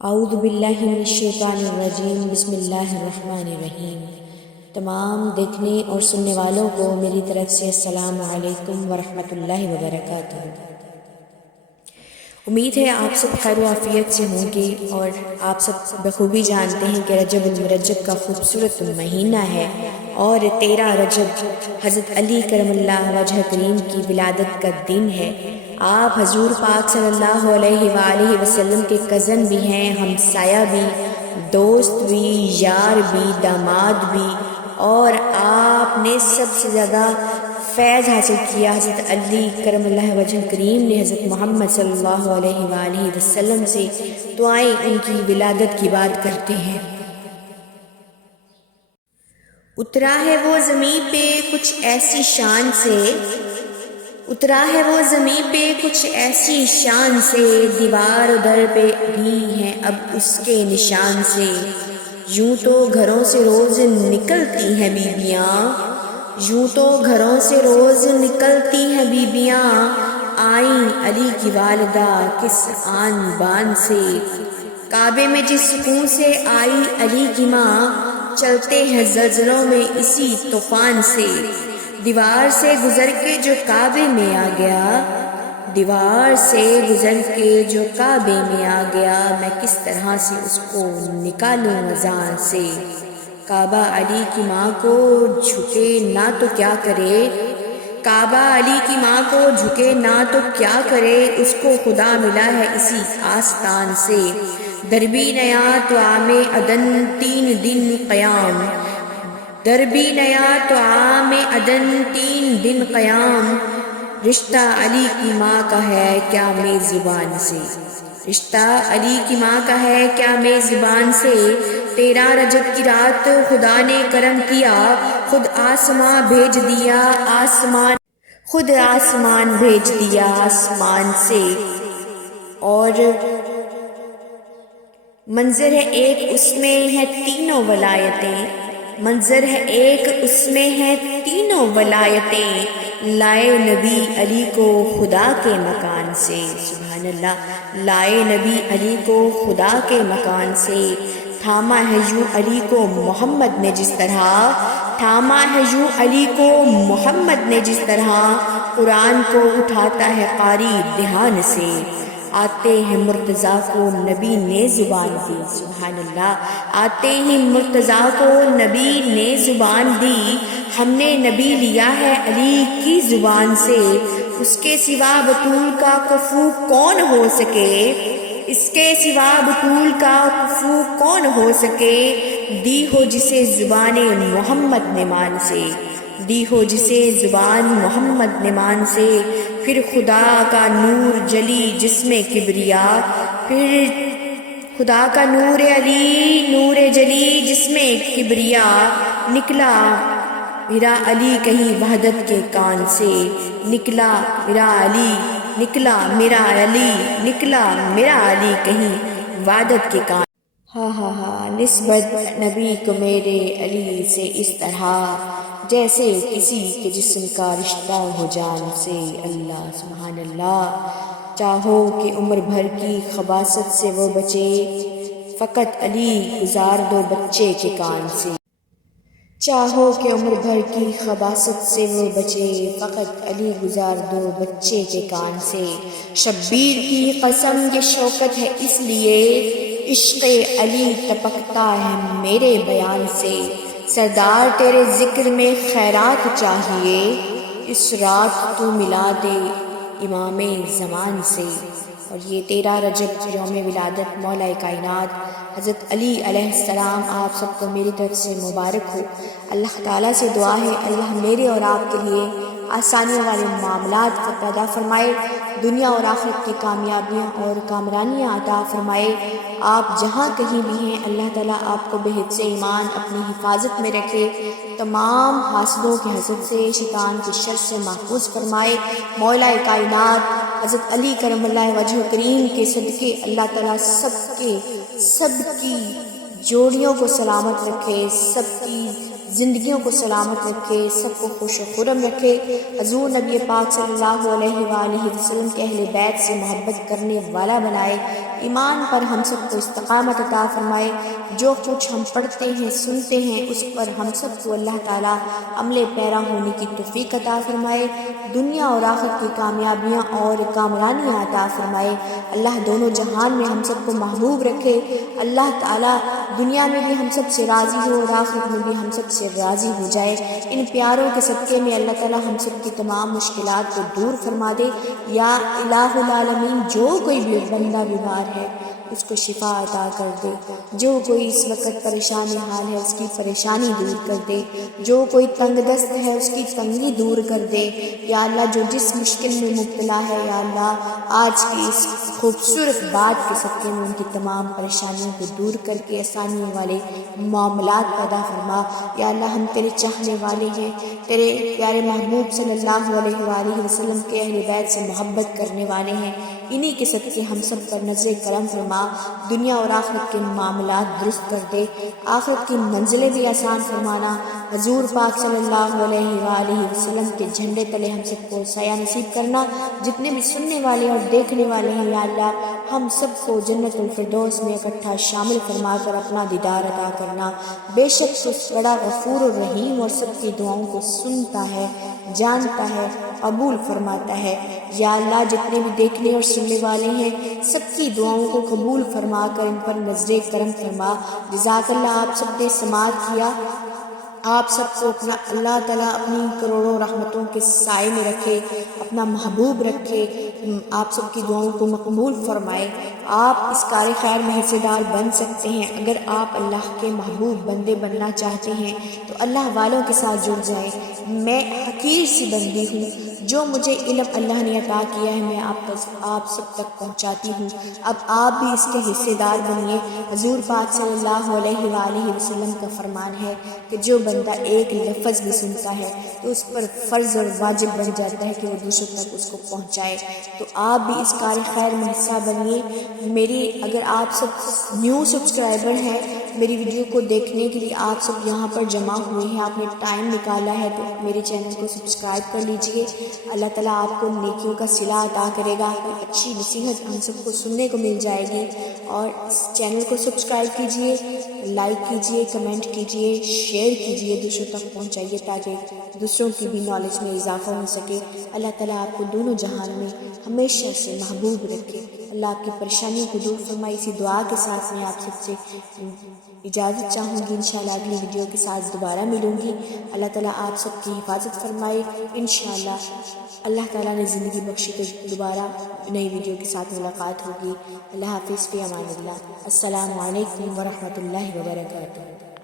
اعوذ باللہ من الشیطان الرجیم بسم اللہ الرحمن الرحیم۔ تمام دیکھنے اور سننے والوں کو میری طرف سے السلام علیکم ورحمۃ اللہ وبرکاتہ۔ امید ہے آپ سب خیر و عافیت سے ہوں گے، اور آپ سب بخوبی جانتے ہیں کہ رجب المرجب کا خوبصورت مہینہ ہے، اور 13 رجب حضرت علی کرم اللہ وجہ کریم کی ولادت کا دن ہے۔ آپ حضور پاک صلی اللہ علیہ وآلہ وسلم کے کزن بھی ہیں، ہمسایہ بھی، دوست بھی، یار بھی، داماد بھی، اور آپ نے سب سے زیادہ فیض حاصل کیا حضرت علی کرم اللہ وجہ کریم نے حضرت محمد صلی اللہ علیہ وآلہ وسلم سے، تو آئیں ان کی ولادت کی بات کرتے ہیں۔ اترا ہے وہ زمین پہ کچھ ایسی شان سے، اترا ہے وہ زمین پہ کچھ ایسی شان سے، دیوار در پہ بھی ہیں اب اس کے نشان سے۔ یوں تو گھروں سے روز نکلتی ہیں بیبیاں، یوں تو گھروں سے روز نکلتی ہیں بیبیاں، آئیں علی کی والدہ کس آن بان سے۔ کعبے میں جس سکون سے آئی علی کی ماں، چلتے ہیں زلزلوں میں اسی طوفان سے۔ دیوار سے گزر کے جو کعبے میں آ گیا، دیوار سے گزر کے جو کعبے میں آ گیا، میں کس طرح سے اس کو نکالوں اذان سے۔ کعبہ علی کی ماں کو جھکے نہ تو کیا کرے، کعبہ علی کی ماں کو جھکے نہ تو کیا کرے، اس کو خدا ملا ہے اسی آستان سے۔ دربی نیا تو عام عدن 3 دن قیام، دربی نیا تو عام عدن 3 دن قیام، رشتہ علی کی ماں کا ہے کیا میزبان سے، رشتہ علی کی ماں کا ہے کیا میزبان سے۔ 13 رجب کی رات خدا نے کرم کیا، خود آسمان بھیج دیا آسمان، خود آسمان بھیج دیا آسمان سے۔ اور منظر ہے ایک اس میں ہے تینوں ولایتیں، منظر ہے ایک اس میں ہے تینوں ولایتیں، لائے نبی علی کو خدا کے مکان سے، سبحان اللہ، لائے نبی علی کو خدا کے مکان سے۔ تھاما ہے یوں علی کو محمد نے جس طرح، تھاما ہے یوں علی کو محمد نے جس طرح، قرآن کو اٹھاتا ہے قاری دہان سے۔ آتے ہیں مرتضیٰ کو نبی نے زبان دی، سبحان اللہ، آتے ہی مرتضیٰ کو نبی نے زبان دی، ہم نے نبی لیا ہے علی کی زبان سے۔ اس کے سوا بطول کا کفو کون ہو سکے، اس کے سوا بطول کا کفو کون ہو سکے، دی ہو جسے زبان محمد نے مان سے، دی ہو جسے زبان محمد نے مان سے۔ پھر خدا کا نور جلی جس میں کبریا، پھر خدا کا نور علی نور جلی جس میں کبریا، نکلا میرا علی کہیں وحدت کے کان سے، نکلا میرا علی، نکلا میرا علی، نکلا میرا علی کہیں وحدت کے کان۔ ہاں ہاں ہاں، نسبت نبی کو میرے علی سے اس طرح، جیسے کسی کے جسم کا رشتہ ہو جان سے، اللہ سبحان اللہ۔ چاہو کہ عمر بھر کی خباثت سے وہ بچے، فقط علی گزار دو بچے کے کان سے، چاہو کہ عمر بھر کی خباثت سے وہ بچے، فقط علی گزار دو بچے کے کان سے۔ شبیر کی قسم یہ شوکت ہے اس لیے، عشق علی ٹپکتا ہے میرے بیان سے۔ سردار تیرے ذکر میں خیرات چاہیے، اس رات تو ملا دے امام زمان سے۔ اور یہ 13 رجب یوم ولادت مولا کائنات حضرت علی علیہ السلام آپ سب کو میری طرف سے مبارک ہو۔ اللہ تعالیٰ سے دعا ہے اللہ میرے اور آپ کے لیے آسانیوں والے معاملات کو پیدا فرمائے، دنیا اور آخرت کی کامیابیاں اور کامرانیاں عطا فرمائے۔ آپ جہاں کہیں بھی ہیں اللہ تعالیٰ آپ کو بحفظ ایمان اپنی حفاظت میں رکھے، تمام حاسدوں کے حسد سے، شیطان کے شر سے محفوظ فرمائے۔ مولا کائنات حضرت علی کرم اللہ وجہ کریم کے صدقے اللہ تعالیٰ سب کی جوڑیوں کو سلامت رکھے، سب کی زندگیوں کو سلامت رکھے، سب کو خوش و خرم رکھے۔ حضور نبی پاک صلی اللہ علیہ وآلہ وسلم کے اہل بیت سے محبت کرنے والا بنائے، ایمان پر ہم سب کو استقامت عطا فرمائے۔ جو کچھ ہم پڑھتے ہیں سنتے ہیں اس پر ہم سب کو اللہ تعالیٰ عمل پیرا ہونے کی توفیق عطا فرمائے، دنیا اور آخرت کی کامیابیاں اور کامرانیاں عطا فرمائے۔ اللہ دونوں جہان میں ہم سب کو محبوب رکھے، اللہ تعالیٰ دنیا میں بھی ہم سب سے راضی ہو اور آخرت میں بھی ہم سب سے راضی ہو جائے۔ ان پیاروں کے صدقے میں اللہ تعالیٰ ہم سب کی تمام مشکلات کو دور فرما دے۔ یا الہ العالمین، جو کوئی بھی بندہ بیمار ہے اس کو شفا عطا کر دے، جو کوئی اس وقت پریشان حال ہے اس کی پریشانی دور کر دے، جو کوئی تنگ دست ہے اس کی تنگی دور کر دے۔ یا اللہ جو جس مشکل میں مبتلا ہے، یا اللہ آج کی اس خوبصورت بات کے صدقے میں ان کی تمام پریشانیوں کو دور کر کے آسانیوں والے معاملات پیدا فرما۔ یا اللہ ہم تیرے چاہنے والے ہیں، تیرے پیارے محبوب صلی اللہ علیہ وآلہ وسلم کے اہل بیت سے محبت کرنے والے ہیں، انہی کے صدقے ہم سب پر نظر کرم فرما، دنیا اور آخرت کے معاملات درست کر دے، آخرت کی منزلیں بھی آسان فرمانا، حضور پاک صلی اللہ علیہ وآلہ وسلم کے جھنڈے تلے ہم سب کو سایہ نصیب کرنا۔ جتنے بھی سننے والے اور دیکھنے والے ہیں یا اللہ ہم سب کو جنت الفردوس میں اکٹھا شامل فرما کر اپنا دیدار عطا کرنا۔ بے شک تو بڑا غفور و رحیم اور سب کی دعاؤں کو سنتا ہے، جانتا ہے، قبول فرماتا ہے۔ یا اللہ جتنے بھی دیکھنے اور سننے والے ہیں سب کی دعاؤں کو قبول فرما کر ان پر نظر کرم فرما۔ جزاک اللہ، آپ سب نے سماعت کیا، آپ سب کو اپنا اللہ تعالیٰ اپنی کروڑوں رحمتوں کے سائے میں رکھے، اپنا محبوب رکھے، آپ سب کی دعاؤں کو مقبول فرمائے۔ آپ اس کار خیر میں حصے دار بن سکتے ہیں اگر آپ اللہ کے محبوب بندے بننا چاہتے ہیں تو اللہ والوں کے ساتھ جڑ جائیں۔ میں حقیر سی بندی ہوں، جو مجھے علم اللہ نے عطا کیا ہے میں آپ سب تک پہنچاتی ہوں۔ اب آپ بھی اس کے حصے دار بنیے۔ حضور پاک صلی اللہ علیہ وآلہ وسلم کا فرمان ہے کہ جو بندہ ایک لفظ بھی سنتا ہے تو اس پر فرض اور واجب بن جاتا ہے کہ وہ دوسروں تک اس کو پہنچائے۔ تو آپ بھی اس کار خیر میں حصہ بنیے۔ میری اگر آپ سب نیو سبسکرائبر ہیں، میری ویڈیو کو دیکھنے کے لیے آپ سب یہاں پر جمع ہوئے ہیں، آپ نے ٹائم نکالا ہے تو میرے چینل کو سبسکرائب کر لیجئے۔ اللہ تعالیٰ آپ کو نیکیوں کا صلہ عطا کرے گا، اچھی نصیحت ہم سب کو سننے کو مل جائے گی۔ اور اس چینل کو سبسکرائب کیجئے، لائک کیجئے، کمنٹ کیجئے، شیئر کیجئے، دوسروں تک پہنچائیے تاکہ دوسروں کی بھی نالج میں اضافہ ہو سکے۔ اللہ تعالیٰ آپ کو دونوں جہان میں ہمیشہ سے محبوب رکھے، اللہ آپ کی پریشانیوں کو دور فرمائے۔ اسی دعا کے ساتھ میں آپ سب سے اجازت چاہوں گی، انشاءاللہ اگلی ویڈیو کے ساتھ دوبارہ ملوں گی۔ اللہ تعالیٰ آپ سب کی حفاظت فرمائے۔ انشاءاللہ اللہ تعالیٰ نے زندگی بخشی تو دوبارہ نئی ویڈیو کے ساتھ ملاقات ہوگی۔ اللہ حافظ، فی امان اللہ۔ السلام علیکم ورحمۃ اللہ وبرکاتہ۔